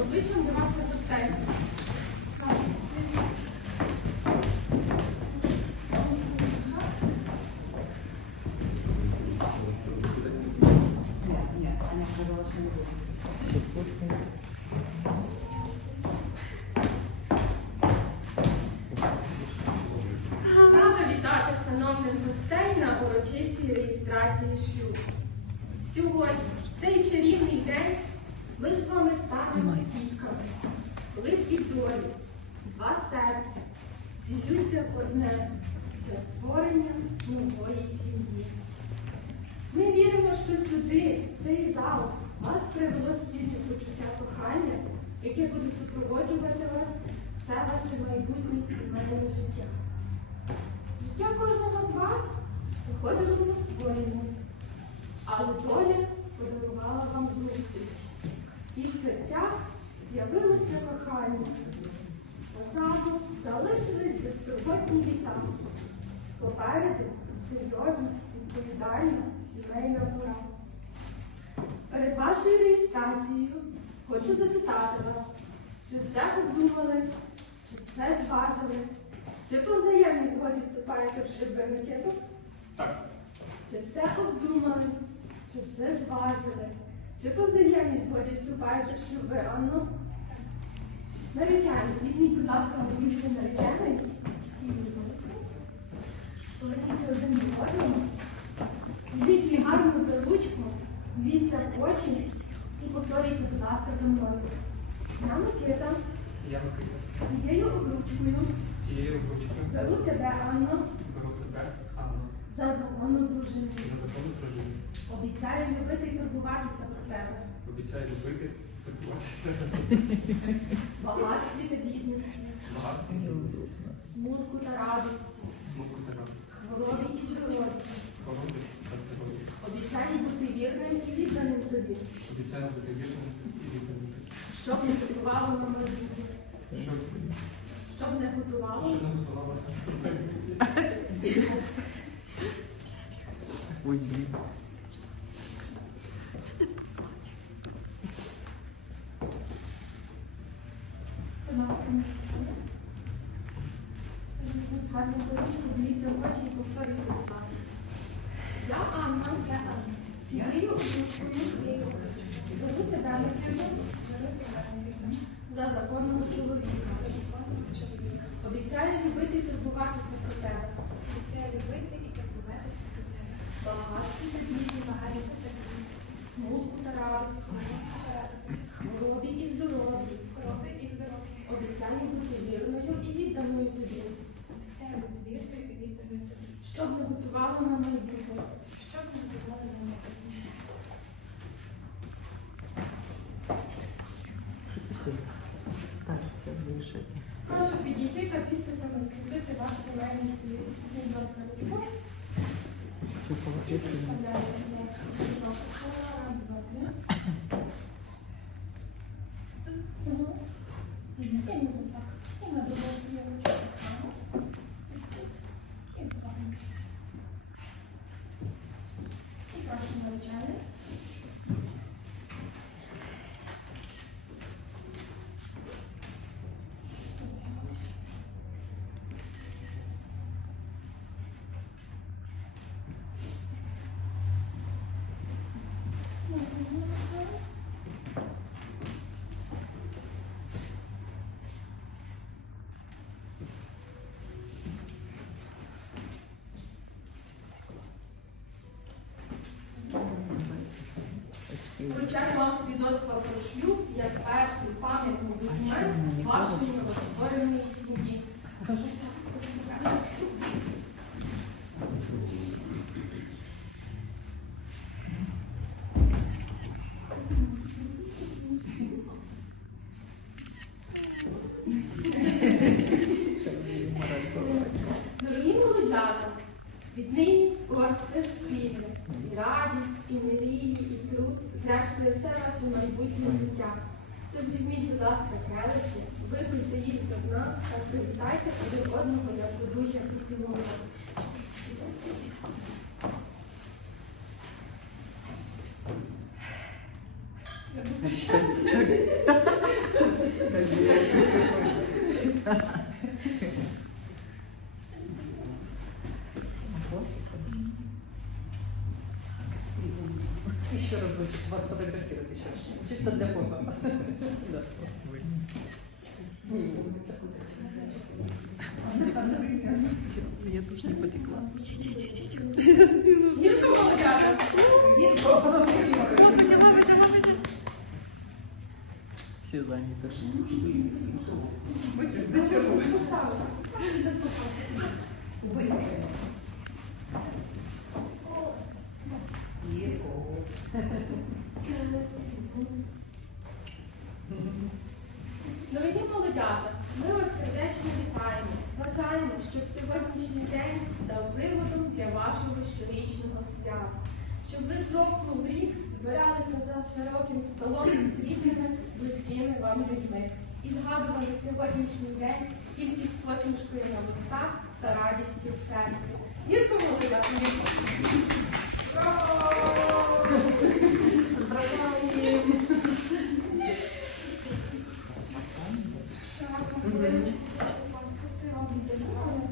Обличчям до ваших гостей. Рада Реєстрації шлюбу. Сьогодні, в цей чарівний день, ми з вами станемо свідками, коли дві долі, два серця зілються в одне для створення нової сім'ї. Ми віримо, що сюди, в цей зал, вас привело спільне почуття кохання, яке буде супроводжувати вас все ваше майбутнє сімейне життя. Життя кожного з вас проходило по-своєму, але доля подарувала вам зустріч. І в серцях з'явилося кохання. Позаду залишились безтурботні літа. Попереду серйозна, відповідальна сімейна пора. Перед вашою реєстрацією хочу запитати вас, чи все обдумали, чи все зважили, чи по взаємній згоді вступаєте в шлюби Микиту? Так. Чи все обдумали, чи все зважили, чи по взаємній згоді вступаєте в шлюби Анну? Наречені, візьміть, будь ласка, молодіжку наречений. Поверніться один до одного. Візьміть її гарну за ручку, дивіться в очі і повторюйте, будь ласка, за мною. Я Микита, Я Микита. цією обручкою Цією ручкою беру тебе, Анно, беру тебе, за законну дружину. на законну дружину. Обіцяю любити і турбуватися про тебе. Обіцяю любити, турбуватися за Багатстві та бідності, багатство і милості, смутку та радості, смутку та радості, хворобі і здоров'ї. хвороби та здоров'я. Обіцяю бути вірним і відданим тобі, Обіцяю бути вірним і відданим. щоб не готувало на майбутнє, Щоб щоб не готувало. що не готувала. Будь ласка. Я Анна, я Анна. Тебе Микиту, за законного чоловіка. Обіцяю любити і турбуватися про тебе. Обіцяю любити і турбуватися про тебе. Багатство та бідність, смутку та радості, хворобі і здоров'ї. Здоров'я. Обіцяю бути вірною і відданою тобі, Обіцяю бути вірною і відданою тобі. щоб не готувало на майбутнє. Щоб не було на майбутнє. Прошу підійти та підписами скріпити ваш сімейний союз. Будь ласка, ручку. Два, три. Мгм. І внизу так. І на другу дві ручки так само. Ось тут. І два. І прошу наречений. Вручаю вам свідоцтво про шлюб як перший пам'ятний документ вашої новоствореної сім'ї. Дорогі молодята, віднині у вас все спільне, і радість, і мрії, зрештою, все наше майбутнє життя. Тож візьміть, будь ласка, келихи, викуйте їх до дна та привітайте один одного як подружжя поцілунок. Thank you. Я тоже не потекла. Все заняты. Дорогі сьогоднішній день став приводом для вашого щорічного свята. Щоб ви з року в рік збиралися за широким столом з рідними, близькими вам людьми і згадували сьогоднішній день тільки з посмішкою на вустах та радістю в серці. Гірко молодята! Зараз на хвилиночку хочу вас фотографувати. Поставити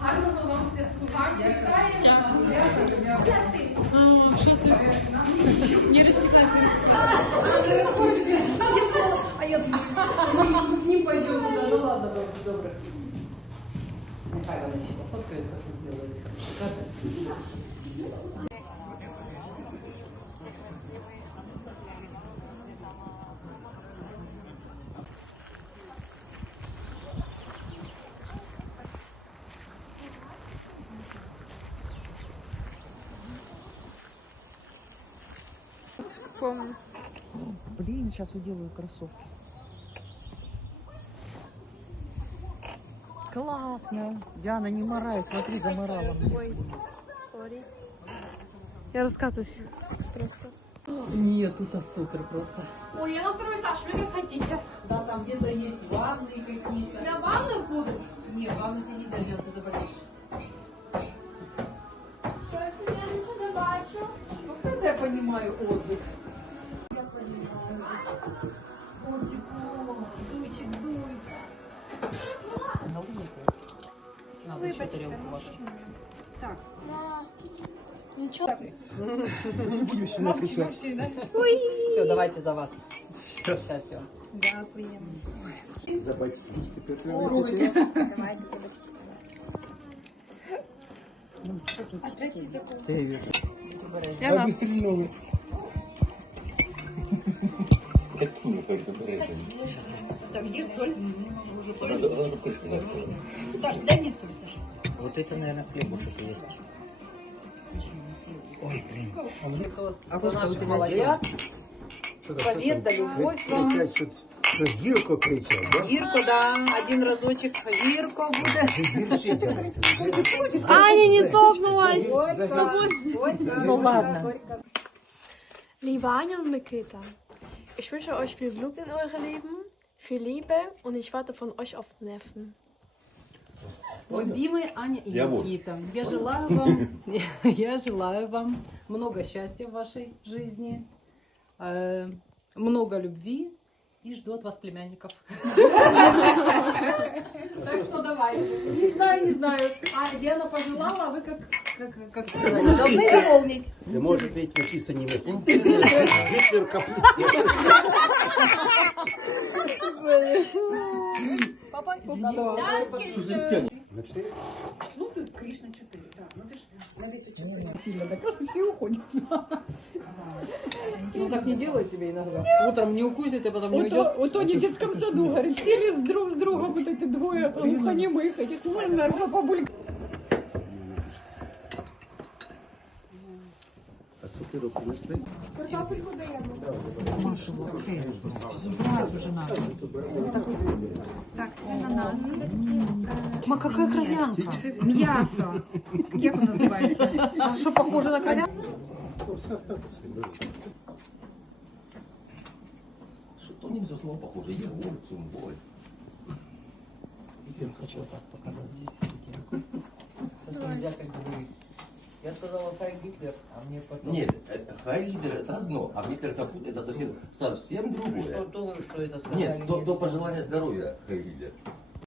Гарного вам святкування! Не! А я думаю, мы к ним пойдем туда. Ну ладно, добре, добре. Нехай вони ще пофоткаються, сделают. Шикарно. Блин, сейчас уделаю кроссовки. Классно. Диана, не морай, смотри, заморала. Ой, сорі. Я розкатуюсь просто. Нет, тут а супер просто. Ой, я на второй этаж, вы как хотите. Да, там где-то есть ванны какие-то. Я ванну буду. Нет, ванну тебе нельзя, Диана, ты заболеешь. Що я не бачу? Ну, это я понимаю отдых. вибачте, тарілку вашу. Так. Нічого. Мовчи, мовчи, да? Все, давайте за вас. Щастя вам. Да, приємно. За батьківські петрові. Давайте за за кого? Я вам. Какие только береты? Так, где соль? Надо, надо крышку накрыть. Саш, дай мне соль, Саша. Вот это, наверное, хлебушек есть. Ой, блин. За наших молодят. Совет да любовь вам. Що гірко кричав, да? Гірко, да, один разочек гірко буде. Аня не цокнулась. Ой, Саш, ой, Саш. Ну ладно. Liebe Anja und Nikita, Ich wünsche euch viel Glück in eurem Leben, viel Liebe und ich warte von euch auf Neffen. Любимые Аня и Я вот. Никита, я желаю вам, я желаю вам много счастья в вашей жизни, э, много любви и жду от вас племянников. Давай. Не знаю, не знаю. А Диана пожелала, а вы как, как, как должны исполнить. Не може петь на чисто німецькому. Гітлер капут. Папа, извини. На чотири? Ну, тут Кришна 4, да. Ну, ты ж на весь участок. Сильно, так раз и все уходят. Ну, так не делают тебе иногда. Утром не укусит, а потом не уйдет. Вот они в детском саду, говорит, сели с друг с другом вот эти двое глухонемых, этих можно бабулька. А сокиру принесли? Ма, какая кровянка? Мясо. Як воно називається? А що, похоже на кровянку? Что-то не за слово похоже. Я улицу, боль. Я хочу вот так показать здесь. Это нельзя как бы Я сказала Хай Гитлер, а мне потом... Нет, э, Хай Гитлер это одно, а Гитлер капут это совсем, совсем Что другое. то, что это сказали Нет, то немцы. пожелание здоровья Хай Гитлер.